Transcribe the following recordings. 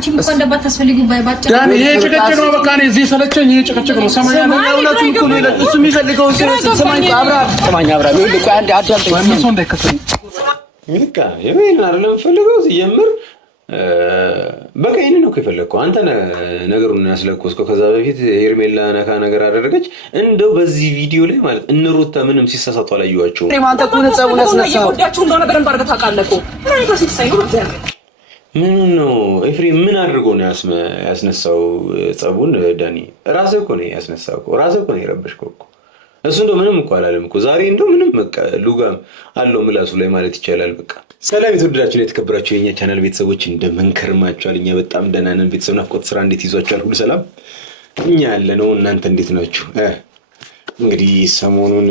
እንኳን እንደባት ታስፈልጉ ባይባጭ ዳኒ ይሄ ጭቅጭቅ ነው። በቃ ነው እዚህ ሰለቸኝ። ይሄ ጭቅጭቅ ነው። ሰማኛ ነው ያውላችሁ እኮ ነው። እሱ የሚፈልገው ሰማኝ አብራም ሰማኝ አብራም ይሁን እኮ አንድ አዳምጥ ወንድ ሰው እንዳይከፈል በቃ የምን አይደለም ፈልገው ሲጀምር በቃ ይሄን ነው ከፈለከው አንተ ነገሩን ያስለኮስከው። ከዛ በፊት ሄርሜላ ነካ ነገር አደረገች። እንደው በዚህ ቪዲዮ ላይ ማለት እንሩታ ምንም ሲሳሳቱ አላየኋቸው። አንተ እኮ ነው ጸቡን ያስነሳው። ወዳችሁ እንደሆነ በደንብ አድርገህ ታውቃለህ እኮ ምን ይባል ሳይሆን ምን ነው ኤፍሬም ምን አድርጎ ነው ያስነሳው ጸቡን? ዳኒ ራስህ እኮ ነው ያስነሳው እኮ ራስህ እኮ ነው የረበሽከው እኮ። እሱ እንደው ምንም እኮ አላለም እኮ ዛሬ እንደው ምንም በቃ ሉጋም አለው ምላሱ ላይ ማለት ይቻላል። በቃ ሰላም የተወደዳችሁ የተከበራችሁ የኛ ቻናል ቤተሰቦች እንደምን ከርማችኋል? እኛ በጣም ደህና ነን። ቤተሰብ ናፍቆት ስራ እንዴት ይዟችኋል? ሁሉ ሰላም እኛ ያለነው እናንተ እንዴት ናችሁ? እንግዲህ ሰሞኑን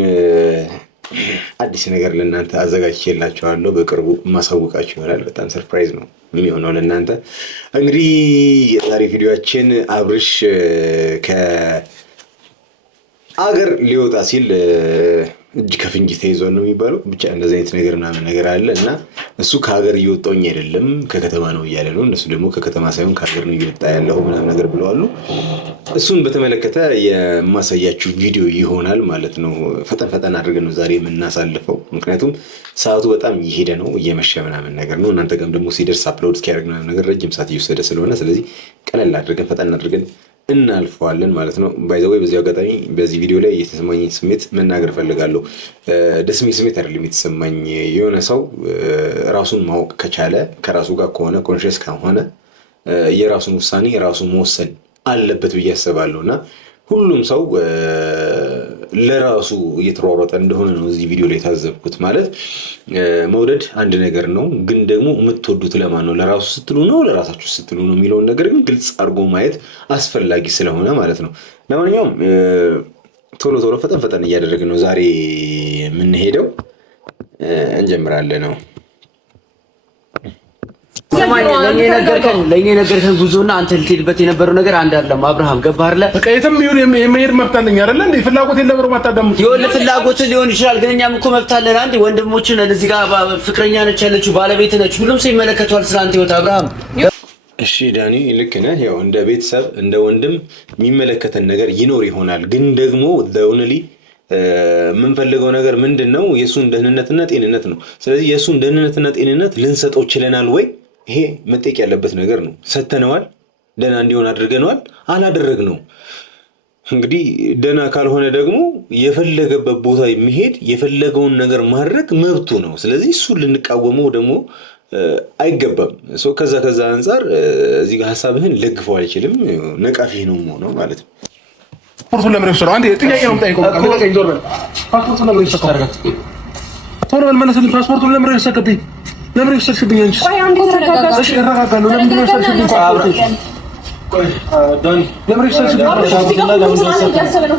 አዲስ ነገር ለእናንተ አዘጋጅቼላችኋለሁ። በቅርቡ ማሳወቃችሁ ይሆናል። በጣም ሰርፕራይዝ ነው የሚሆነው ለእናንተ። እንግዲህ የዛሬ ቪዲዮአችን አብርሽ ከአገር ሊወጣ ሲል እጅ ከፍንጅ ተይዟል ነው የሚባለው። ብቻ እንደዚህ አይነት ነገር ምናምን ነገር አለ እና እሱ ከሀገር እየወጣሁኝ አይደለም ከከተማ ነው እያለ ነው። እነሱ ደግሞ ከከተማ ሳይሆን ከሀገር ነው እየወጣ ያለው ምናምን ነገር ብለዋሉ። እሱን በተመለከተ የማሳያችሁ ቪዲዮ ይሆናል ማለት ነው። ፈጠን አድርገን ነው ዛሬ የምናሳልፈው፣ ምክንያቱም ሰዓቱ በጣም እየሄደ ነው፣ እየመሸ ምናምን ነገር ነው። እናንተ ጋርም ደግሞ ሲደርስ አፕሎድ እስኪያደርግ ምናምን ነገር ረጅም ሰዓት እየወሰደ ስለሆነ ስለዚህ ቀለል አድርገን ፈጠን አድርገን እናልፈዋለን ማለት ነው። ባይ ዘ ወይ በዚህ አጋጣሚ በዚህ ቪዲዮ ላይ የተሰማኝ ስሜት መናገር ፈልጋለሁ። ደስ የሚል ስሜት አይደለም የተሰማኝ። የሆነ ሰው ራሱን ማወቅ ከቻለ ከራሱ ጋር ከሆነ ኮንሽስ ከሆነ የራሱን ውሳኔ የራሱ መወሰን አለበት ብዬ አስባለሁ እና ሁሉም ሰው ለራሱ እየተሯሯጠ እንደሆነ ነው እዚህ ቪዲዮ ላይ የታዘብኩት። ማለት መውደድ አንድ ነገር ነው፣ ግን ደግሞ የምትወዱት ለማን ነው? ለራሱ ስትሉ ነው ለራሳችሁ ስትሉ ነው የሚለውን ነገር ግን ግልጽ አድርጎ ማየት አስፈላጊ ስለሆነ ማለት ነው። ለማንኛውም ቶሎ ፈጠን እያደረግን ነው ዛሬ የምንሄደው። እንጀምራለን ነው ለእኔ ነገርከን ጉዞና አንተ ልትሄድበት የነበረው ነገር አንድ አይደለም። አብርሃም ገባህ አይደለ? በቃ የትም ይሁን የመሄድ መብት አለኝ አይደለ እንዴ? ፍላጎት የለም ነው ማታዳምጡ። ይኸውልህ ፍላጎት ሊሆን ይችላል፣ ግን እኛም እኮ መብት አለን። አንዴ ወንድሞችን እዚህ ጋር ፍቅረኛ ነች ያለችው ባለቤት ነች፣ ሁሉም ሰው ይመለከቷል ስላንተ ህይወት። አብርሃም እሺ ዳኒ ልክ ነህ። ያው እንደ ቤተሰብ እንደ ወንድም የሚመለከተን ነገር ይኖር ይሆናል፣ ግን ደግሞ ለኦንሊ የምንፈልገው ነገር ምንድነው? የሱን ደህንነትና ጤንነት ነው። ስለዚህ የሱን ደህንነትና ጤንነት ልንሰጠው ችለናል ወይ? ይሄ መጠየቅ ያለበት ነገር ነው። ሰተነዋል? ደህና እንዲሆን አድርገነዋል? አላደረግነው። እንግዲህ ደህና ካልሆነ ደግሞ የፈለገበት ቦታ የሚሄድ የፈለገውን ነገር ማድረግ መብቱ ነው። ስለዚህ እሱን ልንቃወመው ደግሞ አይገባም። ከዛ አንጻር እዚህ ጋር ሀሳብህን ልግፈው አልችልም። ነቃፊህ ነው የምሆነው ማለት ነው። ፓስፖርቱን ለምን ይወስደው? አንዴ ጥያቄ ነው የምጠይቀው። ፓስፖርቱን ለምን ይወስደው? ቶሎ በል መለስልኝ። ፓስፖርቱን ለምን ይወስደብኝ? ለምን ይወስደብኝ? አንቺ ቆይ አንዴ ተረጋጋ። እሺ እረጋጋለሁ። ለምን ይወስደብኝ? ቆይ ዳኒ ለምን ይወስደብኝ?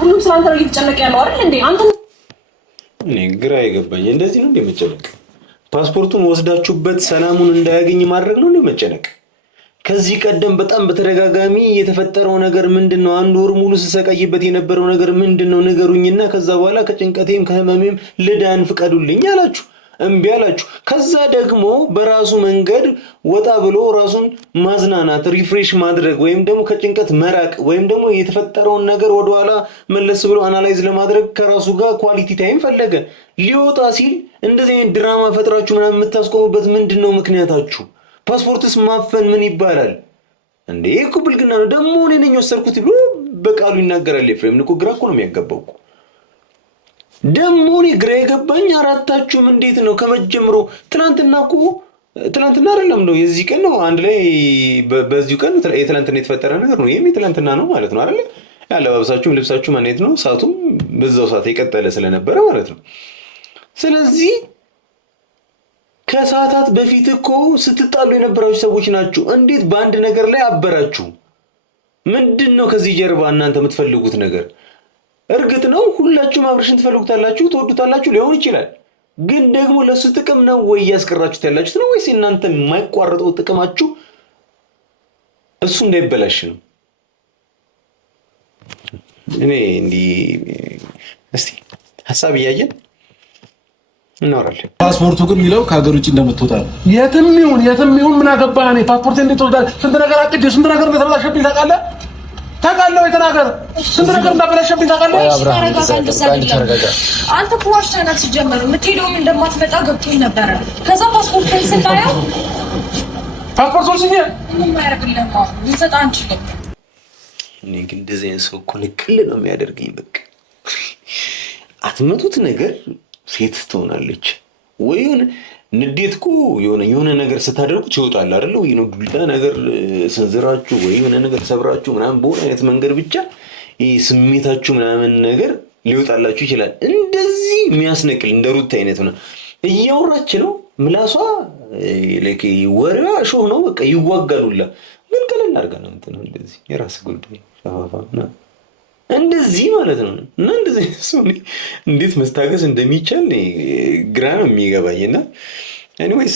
ሁሉም ስላንተ ነው እየተጨነቀ ያለው አይደል እንዴ? አንተ እኔ ግራ የገባኝ እንደዚህ ነው እንደመጨነቅ። ፓስፖርቱን ወስዳችሁበት ሰላሙን እንዳያገኝ ማድረግ ነው እንደመጨነቅ። ከዚህ ቀደም በጣም በተደጋጋሚ የተፈጠረው ነገር ምንድነው? አንድ ወር ሙሉ ስሰቃይበት የነበረው ነገር ምንድነው? ንገሩኝና ከዛ በኋላ ከጭንቀቴም ከህመሜም ልዳን ፍቀዱልኝ አላችሁ። እምቢ አላችሁ። ከዛ ደግሞ በራሱ መንገድ ወጣ ብሎ ራሱን ማዝናናት ሪፍሬሽ ማድረግ ወይም ደግሞ ከጭንቀት መራቅ ወይም ደግሞ የተፈጠረውን ነገር ወደኋላ መለስ ብሎ አናላይዝ ለማድረግ ከራሱ ጋር ኳሊቲ ታይም ፈለገ። ሊወጣ ሲል እንደዚህ አይነት ድራማ ፈጥራችሁ ምናምን የምታስቆሙበት ምንድነው ምክንያታችሁ? ፓስፖርትስ ማፈን ምን ይባላል እንዴ? እኮ ብልግና ነው። ደግሞ እኔ ነኝ ወሰድኩት ብሎ በቃሉ ይናገራል። ኤፍሬም እኮ ግራ እኮ ነው የሚያጋባው እኮ። ደግሞ እኔ ግራ የገባኝ አራታችሁም እንዴት ነው ከመጀመሩ? ትናንትና አይደለም ነው የዚህ ቀን ነው አንድ ላይ በዚሁ ቀን የትናንትና የተፈጠረ ነገር ነው። ይሄም የትናንትና ነው ማለት ነው አይደል? ያለባበሳችሁም ልብሳችሁም ማንነት ነው። ሰዓቱም በዛው ሰዓት የቀጠለ ስለነበረ ማለት ነው። ስለዚህ ከሰዓታት በፊት እኮ ስትጣሉ የነበራችሁ ሰዎች ናችሁ። እንዴት በአንድ ነገር ላይ አበራችሁ? ምንድነው ከዚህ ጀርባ እናንተ የምትፈልጉት ነገር? እርግጥ ነው ሁላችሁም አብርሽን ትፈልጉታላችሁ፣ ትወዱታላችሁ ሊሆን ይችላል። ግን ደግሞ ለሱ ጥቅም ነው ወይ ያስቀራችሁት ያላችሁት ነው ወይስ እናንተ የማይቋረጠው ጥቅማችሁ እሱ እንዳይበላሽ ነው? እኔ እንዲህ እስቲ ሐሳብ እያየን እናወራለን። ፓስፖርቱ ግን የሚለው ከሀገር ውጭ እንደምትወጣ ነው። የትም ይሁን ምን አገባህ? እኔ ፓስፖርት እንዴት ትወስዳለህ? ስንት ነገር አቅጄ ስንት ነገር እንደተበላሸብኝ ታውቃለህ? ታውቃለህ ወይ? ተናገር። ስንት ነገር እንዳበላሸብኝ ታውቃለህ? አንተ እኮ ዋሽተሃል። ሲጀመር የምትሄደውም እንደማትመጣ ገብቶኝ ነበረ። ከዛ ፓስፖርትን ስናየው ፓስፖርት ወስኜ ምንም አያደርግልህም። ልንሰጥ አንችልም። እኔ ግን እንደዚህ አይነት ሰው እኮ ንቅል ነው የሚያደርገኝ። በቃ አትመጡት ነገር ሴት ትሆናለች ወይ የሆነ ንዴት እኮ የሆነ ነገር ስታደርጉት ይወጣል አይደል? ወይ ነው ዱላ ነገር ሰንዝራችሁ ወይ የሆነ ነገር ሰብራችሁ ምናምን በሆነ አይነት መንገድ ብቻ ይሄ ስሜታችሁ ምናምን ነገር ሊወጣላችሁ ይችላል። እንደዚህ የሚያስነቅል እንደ ሩት አይነት ነው። እያወራች ነው ምላሷ ለኪ ወሬዋ ሾህ ነው። በቃ ይዋጋሉላ። ግን ቀለል አድርጋ ነው እንትን እንደዚህ የራስ ጉዳይ ሻፋፋና እንደዚህ ማለት ነው። እና እንደዚህ ሰው እንዴት መስታገስ እንደሚቻል ግራ ነው የሚገባኝና ኤኒዌይስ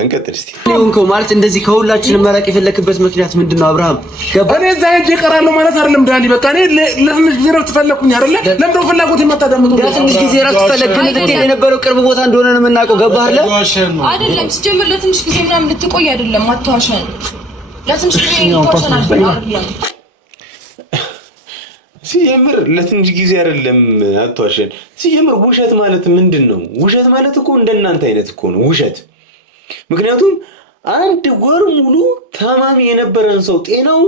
እንቀጥል እስቲ። ይሁንከው ማለት እንደዚህ ከሁላችንም መራቅ የፈለክበት ምክንያት ምንድነው አብርሃም? እኔ እዛ ሄጄ እቀራለሁ ማለት አይደለም ዳኒ። በቃ እኔ ለትንሽ ጊዜ ረፍት ፈለኩኝ አይደለ? ለምን ነው ፍላጎት የማታዳምጡ? ለትንሽ ጊዜ ረፍት ፈለግን ልትሄድ የነበረው ቅርብ ቦታ እንደሆነ ነው የምናውቀው። ገባህ አይደለም? ሲጀምር ለትንሽ ጊዜ ምናምን ልትቆይ አይደለም። አትዋሸን። ለትንሽ ጊዜ ልትዋሸን አይደለም። ሲጀምር ለትንሽ ጊዜ አይደለም። አትዋሸን። ሲጀምር ውሸት ማለት ምንድን ነው? ውሸት ማለት እኮ እንደናንተ አይነት እኮ ነው ውሸት። ምክንያቱም አንድ ወር ሙሉ ታማሚ የነበረን ሰው ጤናው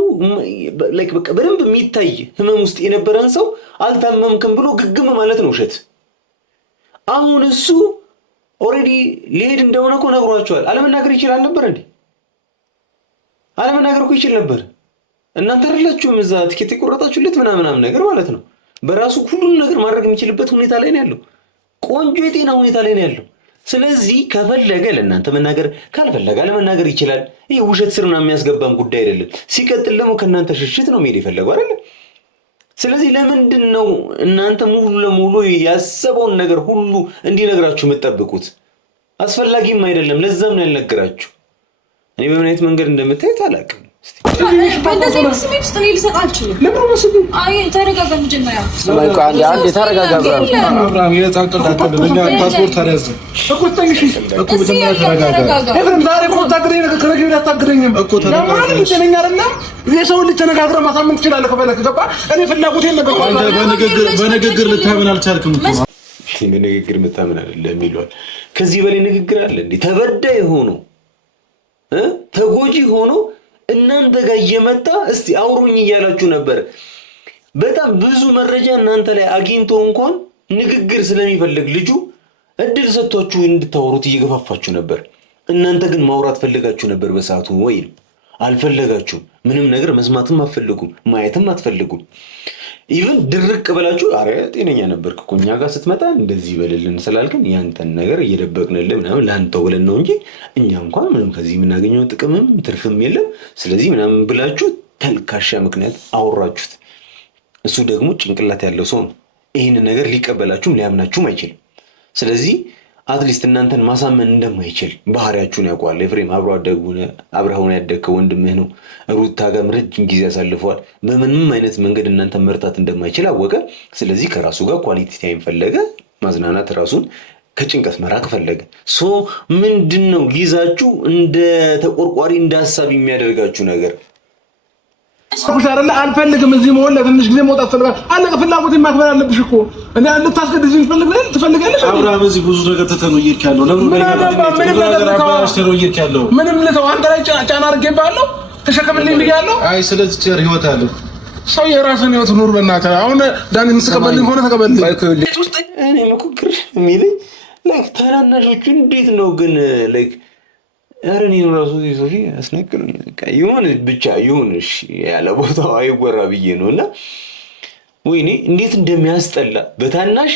ላይክ በቃ በደንብ የሚታይ ህመም ውስጥ የነበረን ሰው አልታመምክም ብሎ ግግም ማለት ነው ውሸት። አሁን እሱ ኦልሬዲ ሊሄድ እንደሆነ እኮ ነግሯቸዋል። አለመናገር ይችላል ነበር እንዴ? አለመናገር እኮ ይችል ነበር። እናንተ አይደላችሁም እዛ ትኬት የቆረጣችሁለት ምናምን ነገር ማለት ነው። በራሱ ሁሉን ነገር ማድረግ የሚችልበት ሁኔታ ላይ ነው ያለው። ቆንጆ የጤና ሁኔታ ላይ ነው ያለው። ስለዚህ ከፈለገ ለእናንተ መናገር፣ ካልፈለገ አለመናገር ይችላል። ይህ ውሸት ስርና የሚያስገባም ጉዳይ አይደለም። ሲቀጥል ደግሞ ከእናንተ ሽሽት ነው መሄድ የፈለገው አይደለም። ስለዚህ ለምንድን ነው እናንተ ሙሉ ለሙሉ ያሰበውን ነገር ሁሉ እንዲነግራችሁ የምትጠብቁት? አስፈላጊም አይደለም። ለዛም ነው ያልነገራችሁ። እኔ በምን አይነት መንገድ እንደምታዩት አላውቅም። እንደዚህ ስሜት ውስጥ እኔ ልሰጥ አልችልም። አይ ተረጋጋ። መጀመሪያ አንዴ ተረጋጋ። አብርሃም የታቀዳቀደኛ ፓስፖርት አልያዘ እኮ ተንሽ እኮ መጀመሪያ ተረጋጋ። ኤፍሬም ዛሬ እኮ ታግረኝ ነገር ከረገኝ አታግረኝም እኮ ተረጋጋ። ለምን አይደለም የሰው ልጅ ተነጋግረህ ማሳመን ትችላለህ። ከፈለክ ገባ። እኔ ፍላጎቴን ነገር አንተ በንግግር ልታምን አልቻልክም እኮ። በንግግር መታመን አይደለም ይሏል። ከዚህ በላይ ንግግር አለ እንዴ? ተበዳይ ሆኖ ተጎጂ ሆኖ እናንተ ጋር እየመጣ እስቲ አውሩኝ እያላችሁ ነበር። በጣም ብዙ መረጃ እናንተ ላይ አግኝቶ እንኳን ንግግር ስለሚፈልግ ልጁ እድል ሰጥቷችሁ እንድታወሩት እየገፋፋችሁ ነበር። እናንተ ግን ማውራት ፈልጋችሁ ነበር በሰዓቱ ወይ አልፈለጋችሁም። ምንም ነገር መስማትም አትፈልጉም፣ ማየትም አትፈልጉም። ኢቭን ድርቅ ብላችሁ አረ ጤነኛ ነበርክ እኮ እኛ ጋር ስትመጣ እንደዚህ በልልን ስላልከን ያንተን ነገር እየደበቅንልህ ምናምን ላንተው ብለን ነው እንጂ እኛ እንኳን ምንም ከዚህ የምናገኘው ጥቅምም ትርፍም የለም። ስለዚህ ምናምን ብላችሁ ተልካሻ ምክንያት አወራችሁት። እሱ ደግሞ ጭንቅላት ያለው ሰው ነው። ይህንን ነገር ሊቀበላችሁም ሊያምናችሁም አይችልም። ስለዚህ አትሊስት እናንተን ማሳመን እንደማይችል ባህሪያችሁን ያውቀዋል። ኤፍሬም አብሮ አደጉነ አብረውን ያደግከው ወንድምህ ነው። ሩታ ጋርም ረጅም ጊዜ ያሳልፈዋል። በምንም አይነት መንገድ እናንተን መርታት እንደማይችል አወቀ። ስለዚህ ከራሱ ጋር ኳሊቲ ታይም ፈለገ፣ ማዝናናት፣ ራሱን ከጭንቀት መራቅ ፈለገ። ሶ ምንድነው ይዛችሁ እንደ ተቆርቋሪ እንደ ሐሳብ የሚያደርጋችሁ ነገር? አይደለ? አልፈልግም እዚህ መሆን ለትንሽ ጊዜ መውጣት ፈልጋለሁ። አለቀ። ፍላጎቴን ማክበር አለብሽ እኮ እኔ ልታስገድጂኝ ትፈልጋለሽ? አብርሃም እዚህ ብዙ ነገር ተተነው ይርካለሁ። ለምን ምንም ልተው አንተ ላይ ጫና አድርጌብሃለሁ። ተሸከምልኝ ብያለሁ። አይ ስለዚህ ቸር ህይወት አለ። ሰው የራስን ህይወት ኑር በእናትህ። አሁን ዳኒ የምትቀበልኝ ሆነ ተቀበልኝ። እኔ መኩክር የሚለኝ ላይክ ታናናሾቹ እንዴት ነው ግን ላይክ አረኔ ነው ራሱ ሶፊ አስነክሉኝ። በቃ ይሁን ብቻ ይሁን እሺ ያለ ቦታው አይወራ ብዬ ነውና ወይኔ እንዴት እንደሚያስጠላ በታናሽ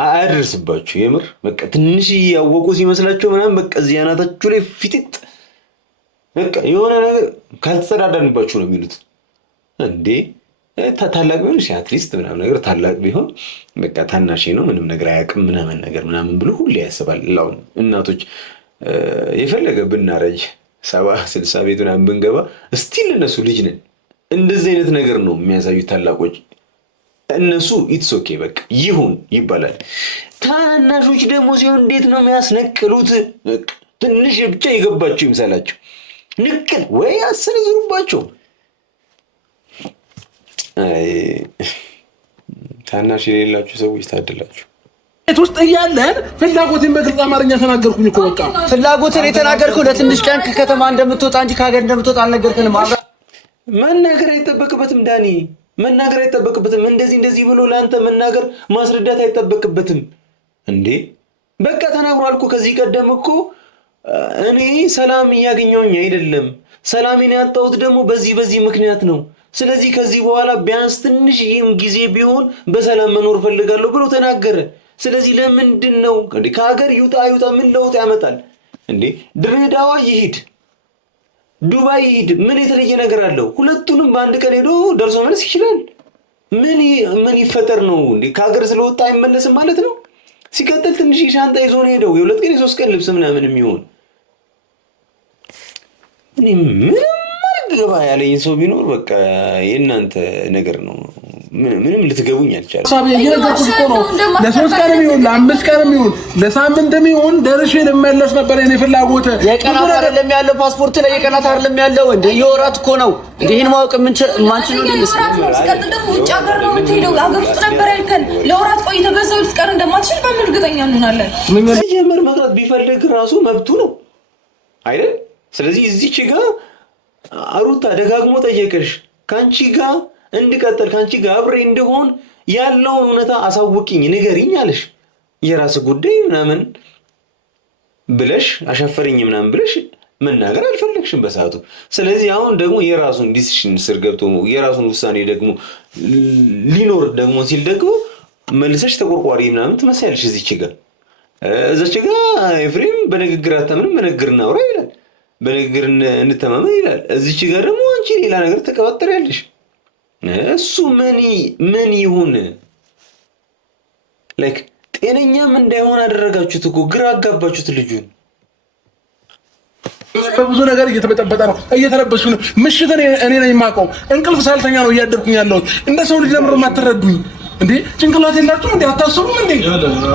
አያደርስባችሁ። የምር በቃ ትንሽ ያወቁ ሲመስላችሁ ምናምን በቃ እዚህ አናታችሁ ላይ ፊትጥ በቃ የሆነ ነገር ካልተሰዳዳንባችሁ ነው የሚሉት እንዴ። ታላቅ ቢሆን እሺ አትሊስት ምናምን ነገር ታላቅ ቢሆን በቃ ታናሽ ነው ምንም ነገር አያውቅም ምናምን ነገር ምናምን ብሎ ሁሌ ያስባል። ላው እናቶች የፈለገ ብናረጅ 70-60 ቤት ምናምን ብንገባ ስቲል እነሱ ልጅ ነን። እንደዚህ አይነት ነገር ነው የሚያሳዩት ታላቆች። እነሱ ኢትስ ኦኬ በቃ ይሁን ይባላል። ታናናሾች ደግሞ ሲሆን እንዴት ነው የሚያስነቅሉት? ትንሽ ብቻ የገባቸው ይምሰላቸው ንቅል ወይ አሰንዝሩባቸው። ታናሽ የሌላችሁ ሰዎች ታድላችሁ። ቤት ውስጥ እያለን ፍላጎቴን በግልጽ አማርኛ ተናገርኩኝ እኮ በቃ ፍላጎትን የተናገርኩ ለትንሽ ቀን ከከተማ እንደምትወጣ እንጂ ከሀገር እንደምትወጣ አልነገርክንም። መናገር አይጠበቅበትም ዳኒ፣ መናገር አይጠበቅበትም። እንደዚህ ብሎ ለአንተ መናገር ማስረዳት አይጠበቅበትም እንዴ። በቃ ተናግሯል እኮ ከዚህ ቀደም እኮ እኔ ሰላም እያገኘሁኝ አይደለም፣ ሰላሜን ያጣሁት ደግሞ በዚህ ምክንያት ነው። ስለዚህ ከዚህ በኋላ ቢያንስ ትንሽም ጊዜ ቢሆን በሰላም መኖር ፈልጋለሁ ብሎ ተናገረ። ስለዚህ ለምንድን ነው እንዴ ከሀገር ይውጣ ምን ለውጥ ያመጣል እንዴ? ድሬዳዋ ይሂድ፣ ዱባይ ይሂድ፣ ምን የተለየ ነገር አለው? ሁለቱንም በአንድ ቀን ሄዶ ደርሶ መለስ ይችላል። ምን ይፈጠር ነው እንዴ? ከሀገር ስለወጣ አይመለስም ማለት ነው? ሲቀጥል ትንሽ ሻንጣ ይዞ ነው ሄደው የ2 ቀን የ3 ቀን ልብስ ምናምን የሚሆን እኔ ምንም አልገባ ያለኝ ሰው ቢኖር በቃ የእናንተ ነገር ነው። ምንም ልትገቡኝ አልቻለም። ሳቢ እየነገርኩሽ እኮ ነው። ለ3 ቀንም ይሁን ለ5 ቀንም ይሁን ለሳምንትም ይሁን ደርሼ ልመለስ ነበር የኔ ፍላጎት። የቀናት አይደለም ያለው ፓስፖርት ላይ የቀናት አይደለም ያለው እንዴ የወራት እኮ ነው። ይሄን ማወቅ ማንችል ነው ሲቀጥል ደግሞ ውጭ ሀገር ነው የምትሄደው። ሀገር ውስጥ ነበር ያልከን። ለወራት ቆይተህ በዛው ልትቀር እንደማትችል በምን እርግጠኛ እንሆናለን? ሲጀመር መቅረት ቢፈልግ ራሱ መብቱ ነው አይደል? ስለዚህ እዚች ጋር አሩታ ደጋግሞ ጠየቀሽ ከአንቺ ጋር እንድቀጥል ከአንቺ ጋር አብሬ እንደሆን ያለውን እውነታ አሳውቂኝ ንገሪኝ አለሽ። የራስ ጉዳይ ምናምን ብለሽ አሸፈረኝ ምናምን ብለሽ መናገር አልፈለግሽም በሰዓቱ። ስለዚህ አሁን ደግሞ የራሱን ዲሲሽን ስር ገብቶ የራሱን ውሳኔ ደግሞ ሊኖር ደግሞ ሲል ደግሞ መልሰሽ ተቆርቋሪ ምናምን ትመስያለሽ። እዚች ጋር ኤፍሬም በንግግር አታምንም፣ በንግግር እናውራ ይላል፣ በንግግር እንተማመን ይላል። እዚች ጋር ደግሞ አንቺ ሌላ ነገር ተቀባጠሪያለሽ። እሱ ምን ይሁን ላይክ ጤነኛም እንዳይሆን አደረጋችሁት እኮ ግራ አጋባችሁት ልጁን። በብዙ ነገር እየተበጠበጠ ነው፣ እየተረበሱ ነው። ምሽትን እኔ ነኝ የማውቀው። እንቅልፍ ሳልተኛ ነው እያደርኩኝ ያለሁት። እንደ ሰው ልጅ ለምን የማትረዱኝ እንዴ? ጭንቅላት የላችሁም እንዴ? አታስቡም እንዴ?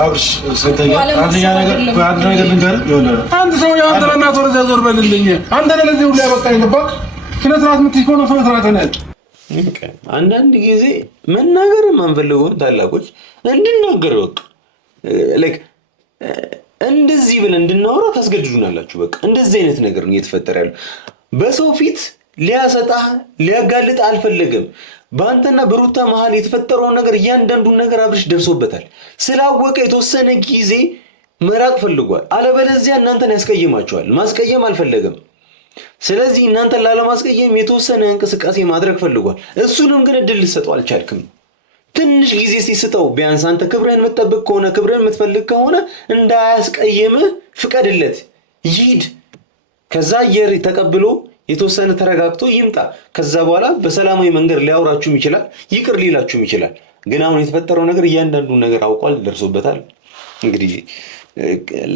አብሽ ሰተኛ አንድ ነገር ልንገርህ። አንድ ሰው ያንተ እናት ወረዛ ዞር በልልኝ። አንተ ለዚህ ሁሉ ያበቃኝ ነበር። ስነ ስርዓት የምትይዝ ነው ስነ ስርዓት ነው። አንዳንድ ጊዜ መናገር የማንፈልገውን ታላቆች እንድናገር በቃ ላይክ እንደዚህ ብለን እንድናወራ ታስገድዱናላችሁ። በቃ እንደዚህ አይነት ነገር ነው እየተፈጠረ ያለው። በሰው ፊት ሊያሰጣህ ሊያጋልጥ አልፈለገም። በአንተና በሩታ መሀል የተፈጠረውን ነገር እያንዳንዱን ነገር አብርሽ ደርሶበታል። ስላወቀ የተወሰነ ጊዜ መራቅ ፈልጓል። አለበለዚያ እናንተን ያስቀይማችኋል። ማስቀየም አልፈለገም። ስለዚህ እናንተን ላለማስቀየም የተወሰነ እንቅስቃሴ ማድረግ ፈልጓል። እሱንም ግን እድል ልትሰጠው አልቻልክም። ትንሽ ጊዜ ሲስተው ቢያንስ አንተ ክብርህን የምትጠብቅ ከሆነ ክብርህን የምትፈልግ ከሆነ እንዳያስቀይምህ ፍቀድለት፣ ይሂድ። ከዛ አየር ተቀብሎ የተወሰነ ተረጋግቶ ይምጣ። ከዛ በኋላ በሰላማዊ መንገድ ሊያወራችሁም ይችላል፣ ይቅር ሊላችሁም ይችላል። ግን አሁን የተፈጠረው ነገር እያንዳንዱን ነገር አውቋል፣ ደርሶበታል። እንግዲህ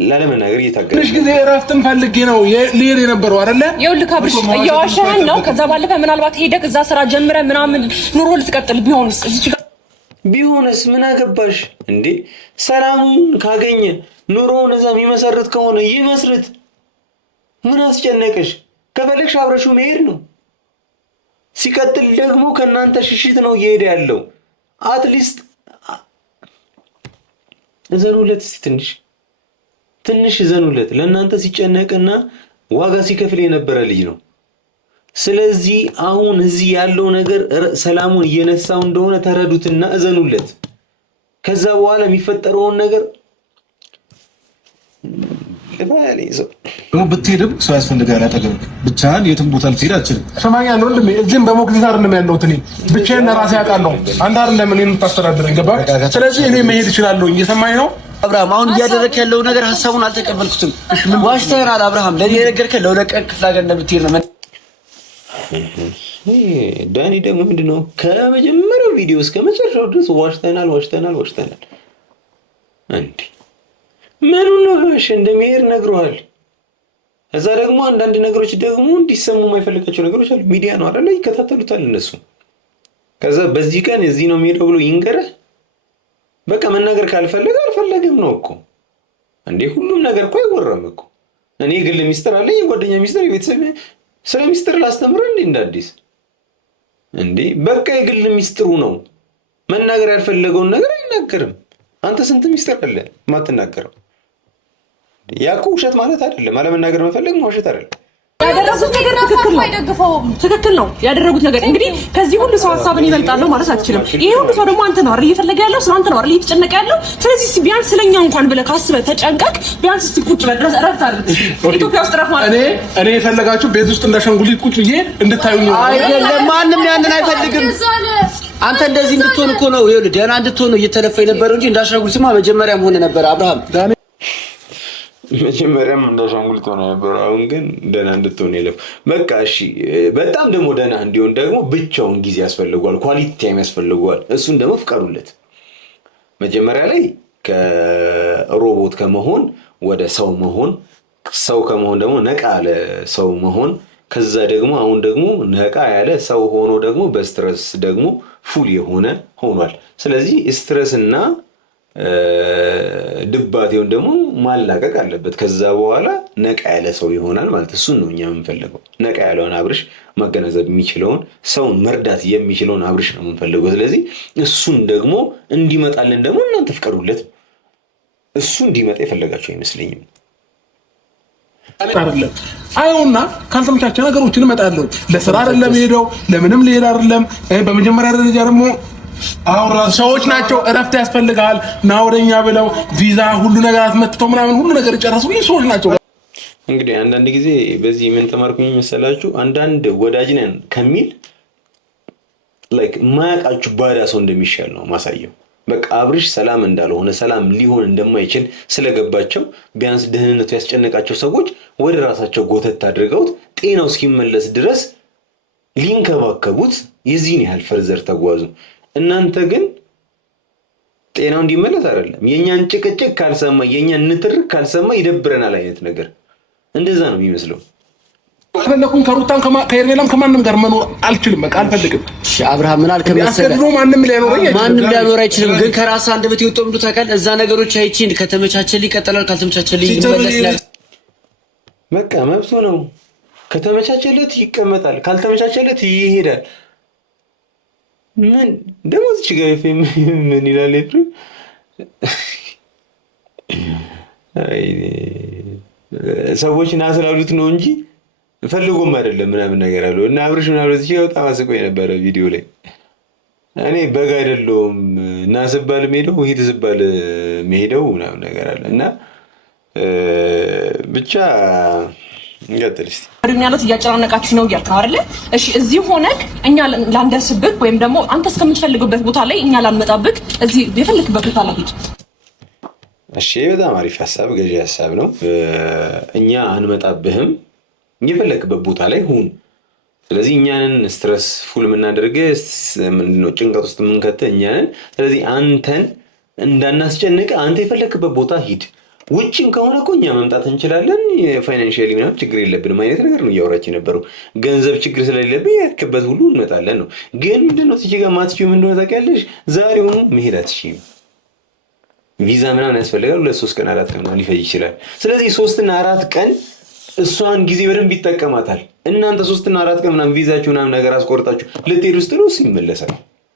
ላለመናገር እየታገለ ትንሽ ጊዜ እረፍትን ፈልጌ ነው ልሄድ የነበረው አይደለ? ይኸውልህ አብርሽ እየዋሸኸን ነው። ከዛ ባለፈ ምናልባት ሄደህ እዛ ስራ ጀምረህ ምናምን ኑሮ ልትቀጥል ቢሆንስ ምን አገባሽ እንዴ? ሰላሙን ካገኘ ኑሮውን እዛ የሚመሰርት ከሆነ ይመስርት። ምን አስጨነቀሽ? ከፈለግሽ አብረሽው መሄድ ነው። ሲቀጥል ደግሞ ከእናንተ ሽሽት ነው እየሄደ ያለው። አትሊስት እዘኑለት፣ እስቲ ትንሽ እዘኑለት። ለእናንተ ሲጨነቅና ዋጋ ሲከፍል የነበረ ልጅ ነው። ስለዚህ አሁን እዚህ ያለው ነገር ሰላሙን እየነሳው እንደሆነ ተረዱትና እዘኑለት። ከዛ በኋላ የሚፈጠረውን ነገር ብትሄድም ሰው ያስፈልጋል። አጠገብህ ብቻህን የትም ቦታ ልትሄድ አትችልም። ሰማኛል ወንድሜ፣ እዚህም በሞግዚት አይደለም ያለሁት እኔ ብቻዬን ለራሴ አውቃለሁ። አንተ አይደለም እኔን የምታስተዳድረኝ፣ ገባህ? ስለዚህ እኔ መሄድ እችላለሁ። እየሰማኝ ነው አብርሃም? አሁን እያደረክ ያለው ነገር ሀሳቡን አልተቀበልኩትም። ዋሽተናል አብርሃም። ለኔ የነገርከኝ ለሁለት ቀን ክፍለ ሀገር እንደምትሄድ ነው። ዳኒ ደግሞ ምንድነው ከመጀመሪያው ቪዲዮ እስከ መጨረሻው ድረስ ዋሽተናል እንዴ? ምኑን ነው እንደሚሄድ ነግሯል። እዛ ደግሞ አንዳንድ ነገሮች ደግሞ እንዲሰሙ የማይፈልጋቸው ነገሮች አሉ። ሚዲያ ነው አይደለ? ይከታተሉታል እነሱ። ከዛ በዚህ ቀን እዚህ ነው የሚሄደው ብሎ ይንገረህ። በቃ መናገር ካልፈለገ አልፈለገም ነው እኮ እንዴ። ሁሉም ነገር እኮ አይወራም እኮ። እኔ ግል ሚስጥር አለኝ፣ የጓደኛ ሚስጥር፣ የቤተሰብ ስለ ሚስጥር ላስተምረህ እንዴ እንዳዲስ እንዴ? በቃ የግል ሚስጥሩ ነው። መናገር ያልፈለገውን ነገር አይናገርም። አንተ ስንት ሚስጥር አለ ማትናገረው? ያቁ ውሸት ማለት አይደለም። አለመናገር መፈለግ ውሸት አይደለም። ያደረጉት ነገር ትክክል ነው ያደረጉት ነገር። እንግዲህ ከዚህ ሁሉ ሰው ሀሳብን ይበልጣለሁ ማለት አትችልም። ይሄ ሁሉ ሰው ደግሞ አንተ ነው አይደል እየፈለገ ያለው፣ ስለአንተ ነው አይደል እየተጨነቀ ያለው። ስለዚህ ቢያንስ ስለኛ እንኳን ብለህ ካስበህ ተጨንቀቅ፣ ቢያንስ እስቲ ቁጭ በል ድረስ እረፍት አድርግ። ኢትዮጵያ ውስጥ ረፍ ማለት እኔ የፈለጋችሁ ቤት ውስጥ እንዳሻንጉሊት ቁጭ ብዬ እንድታዩኝ ነው አይደለም። ማንም ያንን አይፈልግም። አንተ እንደዚህ እንድትሆን እኮ ነው ይኸውልህ፣ ደህና እንድትሆን ነው እየተለፈ የነበረው እንጂ እንዳሻንጉሊትማ መጀመሪያም ሆነ ነበር አብርሃም። መጀመሪያም እንዳሻንጉሊት ሆነ ነበር። አሁን ግን ደህና እንድትሆን የለም። በቃ እሺ፣ በጣም ደግሞ ደህና እንዲሆን ደግሞ ብቻውን ጊዜ ያስፈልገዋል፣ ኳሊቲ ታይም ያስፈልገዋል። እሱን ደግሞ ፍቀዱለት። መጀመሪያ ላይ ከሮቦት ከመሆን ወደ ሰው መሆን፣ ሰው ከመሆን ደግሞ ነቃ ያለ ሰው መሆን፣ ከዛ ደግሞ አሁን ደግሞ ነቃ ያለ ሰው ሆኖ ደግሞ በስትረስ ደግሞ ፉል የሆነ ሆኗል። ስለዚህ ስትረስና ድባቴውን ደግሞ ማላቀቅ አለበት። ከዛ በኋላ ነቃ ያለ ሰው ይሆናል ማለት እሱን ነው እኛ የምንፈልገው። ነቃ ያለውን አብርሽ፣ ማገናዘብ የሚችለውን ሰውን መርዳት የሚችለውን አብርሽ ነው የምንፈልገው። ስለዚህ እሱን ደግሞ እንዲመጣልን ደግሞ እናንተ ፍቀዱለት። እሱ እንዲመጣ የፈለጋቸው አይመስለኝም። አይደለም አይውና ካልተመቻቸ ነገሮችን እመጣለሁ። ለስራ አይደለም ሄደው ለምንም ሊሄድ አይደለም። በመጀመሪያ ደረጃ ደግሞ ሰዎች ናቸው እረፍት ያስፈልጋል ና ወደኛ ብለው ቪዛ ሁሉ ነገር አስመጥተው ምናምን ሁሉ ነገር ጨረሱ ሰዎች ናቸው። እንግዲህ አንዳንድ ጊዜ በዚህ ምን ተማርኩኝ መሰላችሁ? አንዳንድ ወዳጅ ነን ከሚል ላይክ ማያውቃችሁ ባዳ ሰው እንደሚሻል ነው ማሳየው። በቃ አብርሽ ሰላም እንዳልሆነ ሰላም ሊሆን እንደማይችል ስለገባቸው ቢያንስ ደህንነቱ ያስጨነቃቸው ሰዎች ወደ ራሳቸው ጎተት አድርገውት ጤናው እስኪመለስ ድረስ ሊንከባከቡት የዚህን ያህል ፈርዘር ተጓዙ። እናንተ ግን ጤናው እንዲመለስ አይደለም፣ የኛን ጭቅጭቅ ካልሰማ የኛን ንትርክ ካልሰማ ይደብረናል አይነት ነገር እንደዛ ነው የሚመስለው። አፈለኩም ከሩታን ከኤርሜላም ከማንም ጋር መኖር አልችልም። በቃ አልፈልግም። እሺ አብርሃም ምን አልከ መሰለህ? ማንም ሊያኖር አይችልም። ግን ከራስ አንደበት ይወጣው ምንድነው ታውቃለህ? እዛ ነገሮች አይቺን ከተመቻቸልኝ ይቀጥላል፣ ካልተመቻቸልኝ ይመለሳል። በቃ መብቱ ነው። ከተመቻቸለት ይቀመጣል፣ ካልተመቻቸለት ይሄዳል። ምን ደግሞ እዚህ ጋር ምን ይላል ኤፍሬም? ሰዎችን አስላሉት ነው እንጂ ፈልጎም አይደለም ምናምን ነገር አለው እና አብርሽ ምናምን እዚህ በጣም አስቆ የነበረ ቪዲዮ ላይ እኔ በግ አይደለሁም እና ስባል ሄደው ሂድ ስባል ሄደው ምናምን ነገር አለ እና ብቻ እንቀጥል እስቲ። ወደኛለት እያጨናነቃችሁ ነው እያልክ ነው አይደለ? እሺ እዚህ ሆነክ እኛ ላንደርስብክ ወይም ደግሞ አንተ እስከምትፈልግበት ቦታ ላይ እኛ ላንመጣብክ እዚህ የፈለክበት ቦታ ላይ ሂድ። እሺ በጣም አሪፍ ሀሳብ፣ ገዢ ሀሳብ ነው። እኛ አንመጣብህም፣ የፈለክበት ቦታ ላይ ሁን። ስለዚህ እኛንን ስትረስ ፉል የምናደርግ ምንድነው ጭንቀት ውስጥ የምንከተህ እኛንን። ስለዚህ አንተን እንዳናስጨንቅ አንተ የፈለክበት ቦታ ሂድ። ውጭም ከሆነ እኮ እኛ መምጣት እንችላለን፣ የፋይናንሻሊ ምናምን ችግር የለብንም አይነት ነገር ነው እያወራች የነበረው። ገንዘብ ችግር ስለሌለብን ያልክበት ሁሉ እንመጣለን ነው። ግን ምንድነው እዚህ ጋር ማትችይው ምን እንደሆነ ታውቂያለሽ? ዛሬውኑ መሄድ አትችይም። ቪዛ ምናምን ያስፈልጋል። 2 3 ቀን 4 ቀን ሊፈጅ ይችላል። ስለዚህ 3 እና 4 ቀን እሷን ጊዜ በደንብ ይጠቀማታል። እናንተ 3 እና 4 ቀን ምናምን ቪዛችሁ ምናምን ነገር አስቆርጣችሁ ልትሄዱ ስትሉ እሱ ይመለሳል።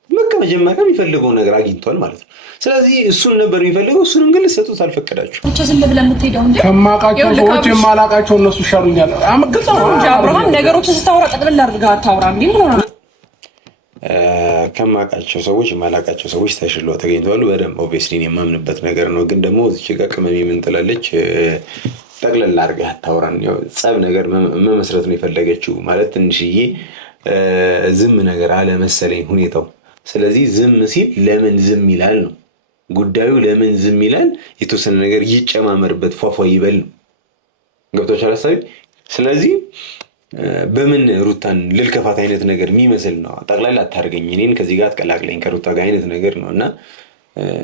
በቃ መጀመሪያ የሚፈልገው ነገር አግኝቷል ማለት ነው። ስለዚህ እሱን ነበር የሚፈልገው፣ እሱንም ግን ልትሰጡት አልፈቀዳችሁ። ብቻ ዝም ብለህ የምትሄደው እንዴ? ከማውቃቸው ሰዎች የማላውቃቸው እነሱ ይሻሉኛል። አመግጥ ነው እንጂ አብርሃም ነገሮችን ስታወራ ጠቅልል አድርገህ አታውራ እንዴ? ምን ሆነ? ከማውቃቸው ሰዎች የማላውቃቸው ሰዎች ተሽለው ተገኝተዋል። በደንብ ኦብቪየስሊ የማምንበት ነገር ነው። ግን ደግሞ እዚች ጋር ቅመም ምን ትላለች? ጠቅልል አድርገህ አታውራን። ያው ጸብ ነገር መመስረት ነው የፈለገችው ማለት ትንሽዬ ዝም ነገር አለ መሰለኝ ሁኔታው። ስለዚህ ዝም ሲል ለምን ዝም ይላል ነው ጉዳዩ። ለምን ዝም ይላል? የተወሰነ ነገር ይጨማመርበት ፏፏ ይበል ነው። ገብቶሻል ሀሳቤ? ስለዚህ በምን ሩታን ልልከፋት አይነት ነገር የሚመስል ነው። ጠቅላላ አታርገኝ፣ እኔን ከዚህ ጋር አትቀላቅለኝ ከሩታ ጋር አይነት ነገር ነው። እና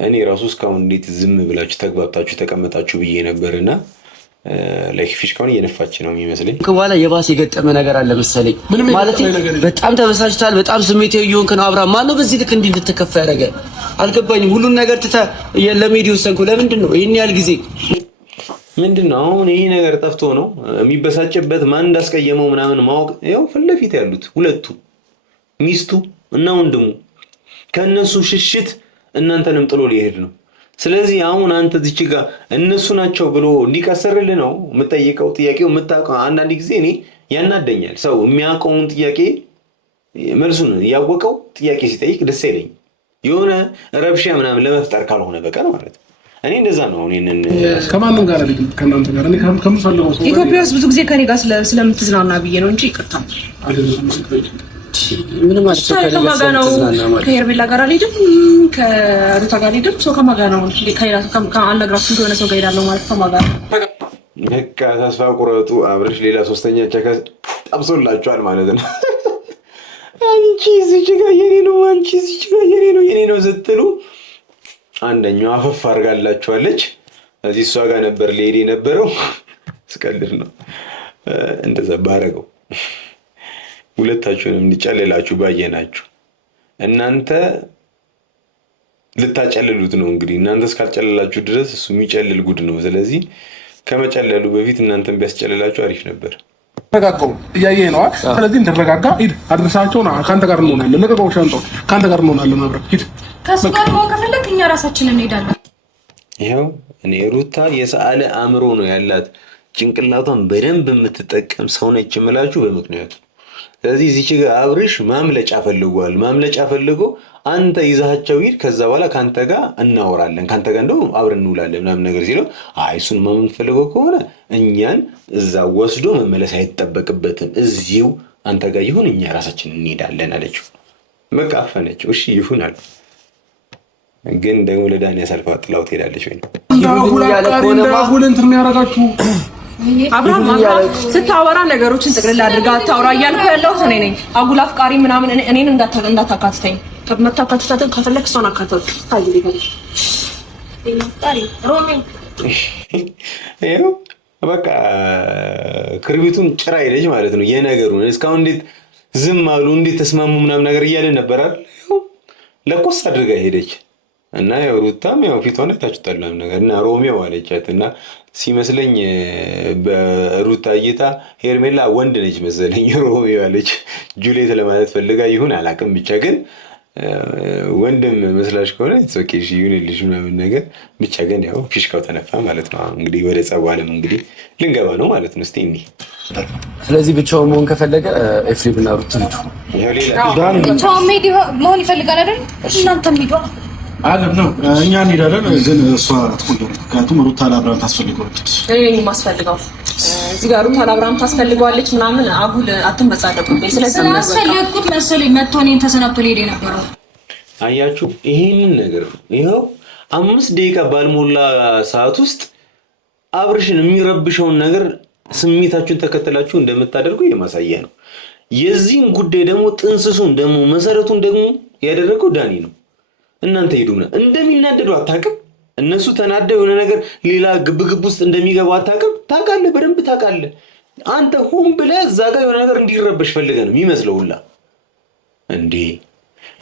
እኔ ራሱ እስካሁን እንዴት ዝም ብላችሁ ተግባብታችሁ ተቀመጣችሁ ብዬ ነበርና ላይክ ፊሽካውን እየነፋች ነው የሚመስለኝ። ከኋላ የባሰ የገጠመ ነገር አለ መሰለኝ ማለት በጣም ተበሳጭታል። በጣም ስሜታዊ እየሆንክ ነው አብርሃም። ማነው በዚህ ልክ እንዲህ እንድትከፋ ያደረገ? አልገባኝም። ሁሉን ነገር ትተህ ለሜዲ ወሰንከው ለምንድን ነው ይሄን ያህል ጊዜ? ምንድን ነው አሁን ይሄ ነገር ጠፍቶ ነው የሚበሳጭበት? ማን እንዳስቀየመው ምናምን ማወቅ ያው ፊት ለፊት ያሉት ሁለቱ ሚስቱ እና ወንድሙ ከነሱ ሽሽት እናንተንም ጥሎ ሊሄድ ነው። ስለዚህ አሁን አንተ እዚች ጋር እነሱ ናቸው ብሎ እንዲቀሰርልህ ነው የምጠይቀው። ጥያቄው የምታውቀው አንዳንድ ጊዜ እኔ ያናደኛል። ሰው የሚያውቀውን ጥያቄ መልሱን እያወቀው ጥያቄ ሲጠይቅ ደስ አይለኝም። የሆነ ረብሻ ምናምን ለመፍጠር ካልሆነ በቀር ማለት ነው። እኔ እንደዛ ነው። እኔን ከማንም ጋር አይደለም ከእናንተ ጋር እኔ ከምፈልገው ሰው ኢትዮጵያ ውስጥ ብዙ ጊዜ ከኔ ጋር ስለምትዝናና ብዬ ነው እንጂ ይቅርታ ምን ማለት ነው? ከሄርሜላ ጋር አልሄድም፣ ከሩታ ጋር አልሄድም። ሰው ከማን ጋር ነው? ከአልነግራችሁ እንደሆነ ሰው ጋር ሄዳለሁ ማለት ከማን ጋር? በቃ ተስፋ ቁረጡ። አብረሽ ሌላ ሶስተኛ ቸከስ ጠብሶላችኋል ማለት ነው። አንቺ እዚች ጋር የኔ ነው፣ አንቺ እዚች ጋር የኔ ነው ስትሉ አንደኛው አፈፍ አድርጋላችኋለች። እዚህ እሷ ጋር ነበር ሌዲ ነበረው። ስቀልድ ነው እንደዛ ባረገው። ሁለታችሁንም እንዲጨልላችሁ ባየናችሁ። እናንተ ልታጨልሉት ነው እንግዲህ። እናንተ እስካልጨልላችሁ ድረስ እሱ የሚጨልል ጉድ ነው። ስለዚህ ከመጨለሉ በፊት እናንተን ቢያስጨልላችሁ አሪፍ ነበር። ተረጋጋው እያየህ ነዋ። ስለዚህ እንደረጋጋ ሂድ፣ አድርሳቸውና ካንተ ጋር እንሆናለን። ለቀቀው ሻንጣው፣ ካንተ ጋር እንሆናለን አብረን ሂድ። ከሱ ጋር መሆን ከፈለክ እኛ ራሳችን እንሄዳለን። ይኸው እኔ ሩታ የሰዓለ አእምሮ ነው ያላት፣ ጭንቅላቷን በደንብ የምትጠቀም ሰው ነች የምላችሁ በምክንያቱ። ስለዚህ እዚች ጋር አብርሽ ማምለጫ ፈልጓል። ማምለጫ ፈልጎ አንተ ይዛቸው ሂድ፣ ከዛ በኋላ ካንተ ጋር እናወራለን፣ ካንተ ጋር እንደው አብረን እንውላለን ምናምን ነገር ሲለው፣ አይ እሱን ማምን ፈልገው ከሆነ እኛን እዛ ወስዶ መመለስ አይጠበቅበትም፣ እዚሁ አንተ ጋር ይሁን፣ እኛ ራሳችን እንሄዳለን አለችው። በቃ አፈነችው። እሺ ይሁን አለ። ግን ደግሞ ለዳኒ ያሳልፋ ጥላው ትሄዳለች ወይ ነው እንዳጉል እንትን የሚያደርጋችሁ አብርሃም ስታወራ ነገሮችን ጥቅልል አድርጋ አታውራ እያልኩ ያለሁት እኔ ነኝ። አጉል አፍቃሪ ምናምን እኔን እንዳታካትተኝ። መታካትታትን ከፈለክ እሷን አካተት ታይልኝ ይኸው በቃ ክርቢቱን ጭራ ሄደች ማለት ነው። የነገሩን እስካሁን እንዴት ዝም አሉ እንዴት ተስማሙ ምናምን ነገር እያለን ነበር አይደል? ለቆስ አድርጋ ሄደች እና ያው ሩታም ያው ፊቷን አይታችሁታል ነገር እና ሮሚዮ አለቻት እና ሲመስለኝ በሩታ እይታ ሄርሜላ ወንድ ነች መሰለኝ። ሮሚዮ አለች ጁሊየት ለማለት ፈልጋ ይሁን አላውቅም፣ ብቻ ግን ወንድም መስላሽ ከሆነ ኢትስ ይሁንልሽ ምናምን ነገር ብቻ ግን ያው ፊሽካው ተነፋ ማለት ነው። እንግዲህ ወደ ጸቡ ዓለም እንግዲህ ልንገባ ነው ማለት ነው። እስቲ እኒ ስለዚህ ብቻውን መሆን ከፈለገ ኤፍሬም እና ሩታ ነው ብቻውን መሆን ይፈልጋል አይደል? እናንተም ሂዱ አለም ነው እኛ እንሄዳለን፣ ግን እሷ አትቆየም። ምክንያቱም ሩታ ለአብርሃም ታስፈልገዋለች። እኔ የማስፈልገው እዚህ ጋር ሩታ ለአብርሃም ታስፈልገዋለች ምናምን አጉል አትመጻደቁብኝ። ስለዚህ አስፈልግኩት መሰለኝ መጥቶ እኔን ተሰናብቶ ሊሄድ የነበረው አያችሁ። ይሄንን ነገር ይኸው 5 ደቂቃ ባልሞላ ሰዓት ውስጥ አብርሽን የሚረብሸውን ነገር ስሜታችሁን ተከተላችሁ እንደምታደርጉ የማሳያ ነው። የዚህን ጉዳይ ደግሞ ጥንስሱን ደግሞ መሰረቱን ደግሞ ያደረገው ዳኒ ነው። እናንተ ሄዱና እንደሚናደዱ አታውቅም። እነሱ ተናደው የሆነ ነገር ሌላ ግብግብ ውስጥ እንደሚገቡ አታውቅም። ታውቃለህ፣ በደንብ ታውቃለህ። አንተ ሆን ብለህ እዛ ጋር የሆነ ነገር እንዲረበሽ ፈልገህ ነው የሚመስለው ሁላ እንዴ።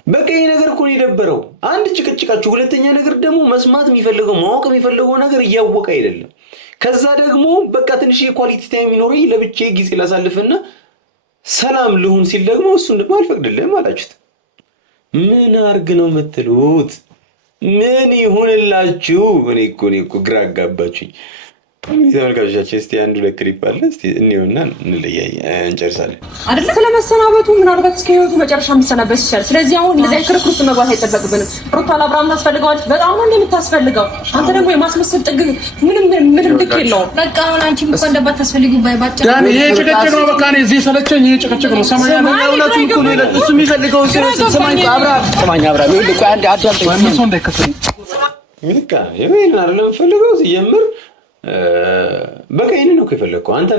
በቃ ይሄ ነገር እኮ ነው የደበረው። አንድ ጭቅጭቃችሁ፣ ሁለተኛ ነገር ደግሞ መስማት የሚፈልገው ማወቅ የሚፈልገው ነገር እያወቀ አይደለም። ከዛ ደግሞ በቃ ትንሽ የኳሊቲ ታይም የሚኖረኝ ለብቻዬ ጊዜ ላሳልፍና ሰላም ልሁን ሲል ደግሞ እሱን ደግሞ አልፈቅድልህም አላችሁት። ምን አርግ ነው የምትሉት? ምን ይሁንላችሁ? እኔ እኮ ግራ አጋባችሁኝ። ተመልካቾቻችን እስቲ አንዱ ለክሊፕ አለ እስቲ እንየውና እንጨርሳለን። አይደለ ስለመሰናበቱ ምናልባት እስከ ህይወቱ መጨረሻ የሚሰናበት ይችላል። ስለዚህ አሁን እንደዚህ ክርክር ውስጥ መግባት አይጠበቅብንም። ሩታ ለአብርሃም ታስፈልገዋለች፣ በጣም ነው እንደምታስፈልገው። አንተ ደግሞ የማስመሰል ጥግ ምንም ልክ የለውም። በቃ አሁን አንቺ እንኳን እንደባት ታስፈልጊው ባይባጭ ዳኒ ይሄ ጭቅጭቅ ነው። በቃ እኔ እዚህ ሰለቸኝ። ይሄ ጭቅጭቅ ነው። ሰማኛ ነው ያውላችሁ እኮ ነው እሱ የሚፈልገው። ሰማኝ አብርሃም ይልቁ አንድ አዳልጠኝ ማን ሰው እንዳይከፈል በቃ ይሄን አይደለም ፈልገው ሲጀምር በቃ ይሄንን ነው የፈለግከው አንተ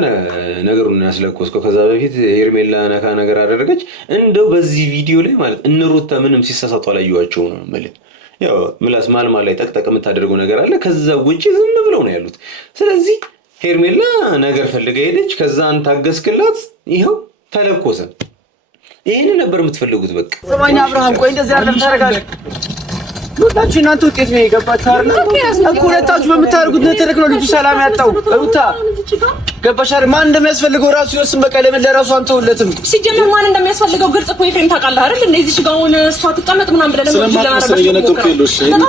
ነገሩን ያስለኮስከው። ከዛ በፊት ሄርሜላ ነካ ነገር አደረገች። እንደው በዚህ ቪዲዮ ላይ ማለት እነሩታ ምንም ሲሳሳቱ አላየኋቸው ነው ማለት ያው ምላስ ማልማል ላይ ጠቅጠቅ የምታደርገው ነገር አለ። ከዛ ውጪ ዝም ብለው ነው ያሉት። ስለዚህ ሄርሜላ ነገር ፈልጋ ሄደች። ከዛ አንተ ታገስክላት፣ ይኸው ተለኮሰ። ይሄን ነበር የምትፈልጉት። በቃ ሰማኛ አብርሃም፣ ቆይ እንደዚህ አይደለም። ተረጋጋ። ሁላችሁ እናንተ ውጤት ነው የገባችሁ አይደል? እኮ ሁለታችሁ በምታደርጉት ነጥረክ ነው ልጁ ሰላም ያጣው። ሩታ ገባሽ አይደል? ማን እንደሚያስፈልገው ራሱ ይወስን። በቃ ለምን ለራሱ አንተውለትም? ሲጀመር ማን እንደሚያስፈልገው ግልጽ እኮ ኤፍሬም ታውቃለህ አይደል? እንደዚህ ሽጋውን እሷ ትቀመጥ ምናምን ብለህ ለምን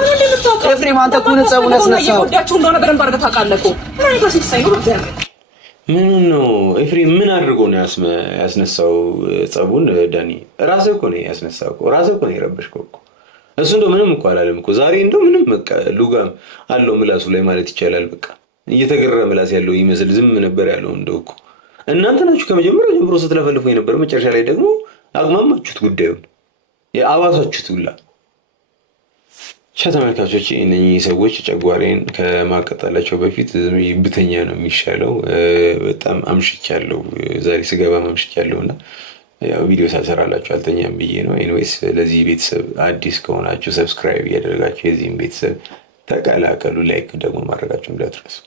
ኤፍሬም አንተ እኮ ነው ጸቡን ያስነሳው። ወዳችሁ እንደሆነ በደንብ አድርገህ ታውቃለህ እኮ። ምን ነው ኤፍሬም ምን አድርጎ ነው ያስነሳው ጸቡን? ዳኒ ራስህ እኮ ነው ያስነሳው እኮ፣ ራስህ እኮ ነው የረበሽከው እኮ። እሱ እንደው ምንም እኮ አላለም እኮ ዛሬ። እንደው ምንም በቃ ሉጋም አለው ምላሱ ላይ ማለት ይቻላል። በቃ እየተገረረ ምላስ ያለው ይመስል ዝም ነበር ያለው። እንደው እኮ እናንተ ናችሁ ከመጀመሪያው ጀምሮ ስትለፈልፉ የነበረው፣ መጨረሻ ላይ ደግሞ አግማማችሁት ጉዳዩን የአባሳችሁት ሁላ። ተመልካቾች እነኚህ ሰዎች ጨጓራዬን ከማቀጠላቸው በፊት ብተኛ ነው የሚሻለው። በጣም አምሽቻለሁ ዛሬ ስገባ አምሽቻለሁና ያው ቪዲዮ ሳልሰራላችሁ አልተኛም ብዬ ነው። ኤኒዌይስ ለዚህ ቤተሰብ አዲስ ከሆናችሁ ሰብስክራይብ እያደረጋችሁ የዚህም ቤተሰብ ተቀላቀሉ። ላይክ ደግሞ ማድረጋችሁ እንዳትረሱ።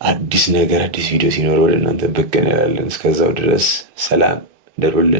አዲስ ነገር አዲስ ቪዲዮ ሲኖር ወደ እናንተ ብቅ እንላለን። እስከዛው ድረስ ሰላም ደሩልን።